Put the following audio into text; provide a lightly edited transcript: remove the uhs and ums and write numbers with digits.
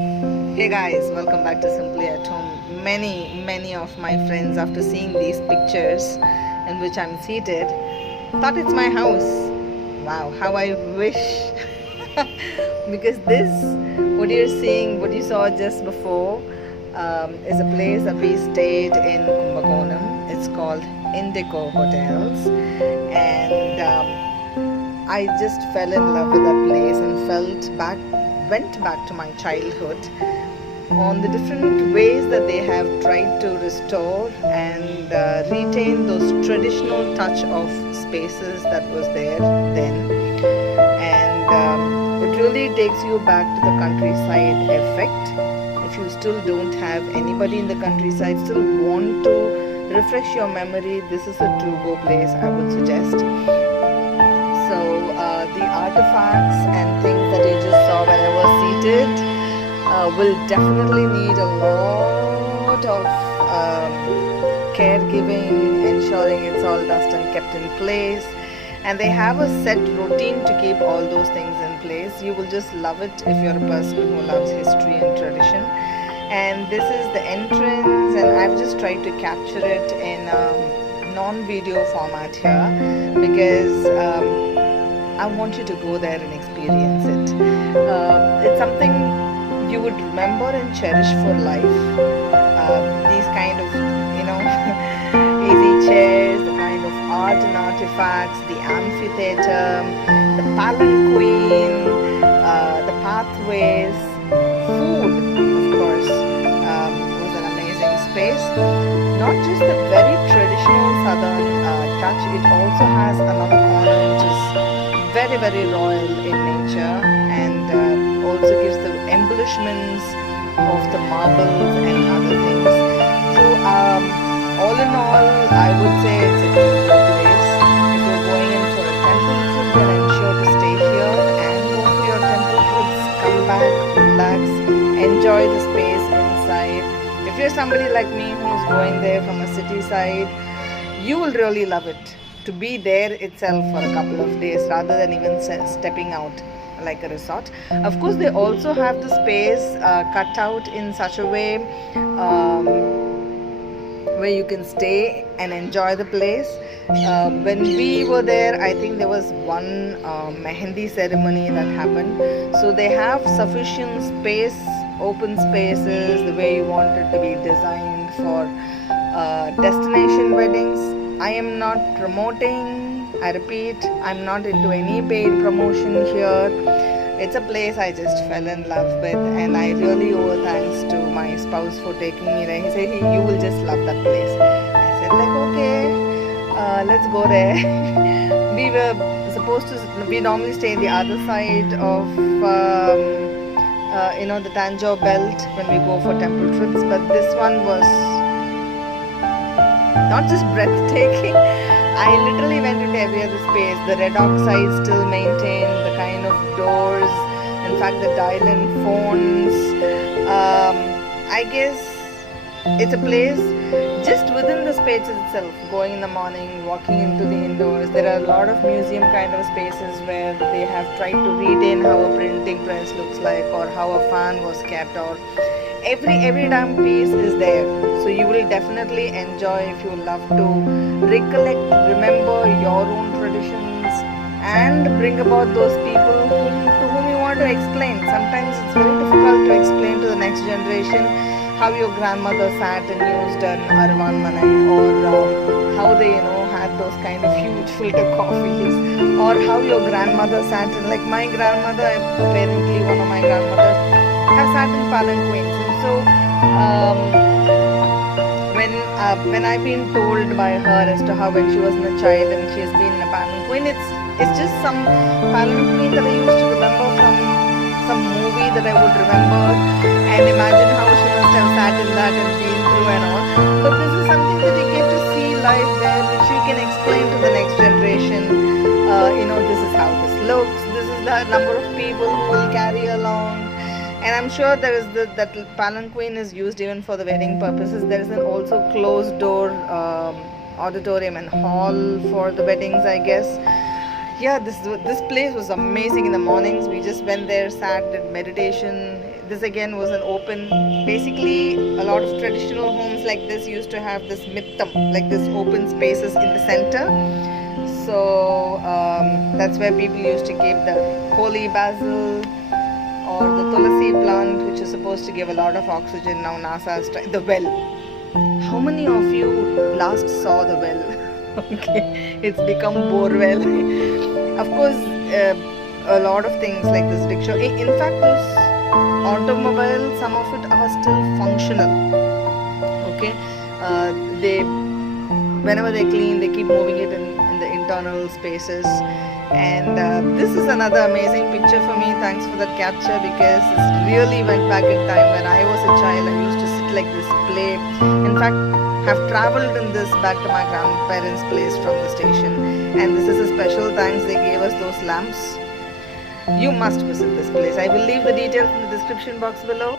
Hey guys, welcome back to Simply at Home. Many of my friends, after seeing these pictures in which I'm seated, thought it's my house. Wow, how I wish. Because this, what you're seeing, what you saw just before, is a place that we stayed in Kumbakonam. It's called Indeco Hotels. And I just fell in love with that place and went back to my childhood on the different ways that they have tried to restore and retain those traditional touch of spaces that was there then. And it really takes you back to the countryside effect. If you still don't have anybody in the countryside, still want to refresh your memory, this is a true go place, I would suggest. So the artifacts and things that you just saw when I was seated will definitely need a lot of caregiving, ensuring it's all dust and kept in place. And they have a set routine to keep all those things in place. You will just love it if you're a person who loves history and tradition. And this is the entrance, and I've just tried to capture it in non-video format here because I want you to go there and experience it. It's something you would remember and cherish for life. These kind of, easy chairs, the kind of art and artifacts, the amphitheater, the palanquin, the pathways, food, of course, was an amazing space. Not just the very traditional southern touch, it also has another corner which is very royal in nature, and also gives the embellishments of the marbles and other things. So all in all, I would say it's a beautiful place. If you're going in for a temple trip, then ensure to stay here and go for your temple trips. Come back, relax, enjoy the space inside. If you're somebody like me who's going there from a city side, you will really love it to be there itself for a couple of days rather than even stepping out like a resort. Of course, they also have the space cut out in such a way where you can stay and enjoy the place. When we were there, I think there was one mehendi ceremony that happened. So they have sufficient space, open spaces, the way you want it to be designed for destination weddings. I am not promoting, I repeat, I'm not into any paid promotion here. It's a place I just fell in love with, and I really owe thanks to my spouse for taking me there. He said, you will just love that place. I said, okay, let's go there. We were supposed to, we normally stay in the other side of, the Tanjore belt when we go for temple trips, but this one was not just breathtaking. I literally went into every other space. The red oxide still maintained, the kind of doors, in fact the dial-in phones. I guess it's a place just within the space itself. Going in the morning, walking into the indoors. There are a lot of museum kind of spaces where they have tried to retain how a printing press looks like, or how a fan was kept, or every damn piece is there. So you will definitely enjoy if you love to recollect, remember your own traditions, and bring about those people to whom you want to explain. Sometimes it's very difficult to explain to the next generation how your grandmother sat and used an arvan manai, or how they had those kind of huge filter coffees, or how your grandmother sat in, like my grandmother, apparently one of my grandmothers have sat in palanquins. And so when I've been told by her as to how when she was a child and she has been in a palanquin, it's just some palanquin that I used to remember from some movie that I would remember and imagine how she must have sat in that and been through and all. But this is something that you get to see live there, which you can explain to the next generation. This is how this looks, this is the number of people who will carry along. And I'm sure there is that palanquin is used even for the wedding purposes. There is an also closed door auditorium and hall for the weddings, I guess. Yeah, this place was amazing in the mornings. We just went there, sat, did meditation. This again was an open. Basically, a lot of traditional homes like this used to have this mittam, like this open spaces in the center. So that's where people used to keep the holy basil or the tulasi plant, which is supposed to give a lot of oxygen. Now NASA has tried the well. How many of you last saw the well? Okay, it's become borewell. Of course, a lot of things like this rickshaw. In fact, those automobiles, some of it are still functional. Okay, they whenever they clean, they keep moving it in the internal spaces. And this is another amazing picture for me. Thanks for that capture, because it really went back in time when I was a child. I used to sit like this, play. In fact, have traveled in this back to my grandparents' place from the station. And this is a special thanks. They gave us those lamps. You must visit this place. I will leave the details in the description box below.